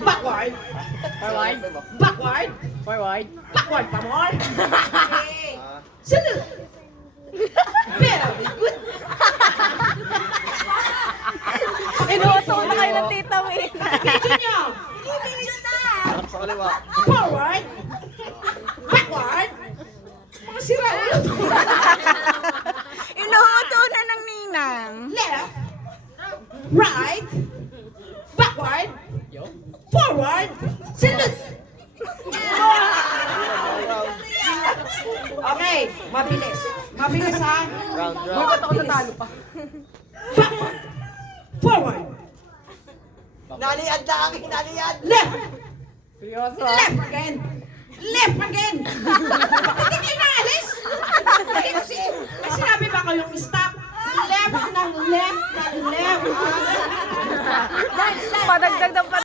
Backward. Forward. Backward. Forward. Backward pa more. Sunod. Very good. Inuuto na kayo ng tita May. Video nyo. Harap sa kaliwa. Forward. Backward. Mga sira ulo to. Inuuto na ng ninang. Left. Right. Backward. Forward. Sunod. Okay, mabilis. Mabilis ha. Round, Uy, round. ba't ako natalo pa? Backward. Forward. Naliad na aking naliad. Left. Seryoso. Left again. Left again. Bakit hindi naalis? May sinabi ba kayong stop? Left ng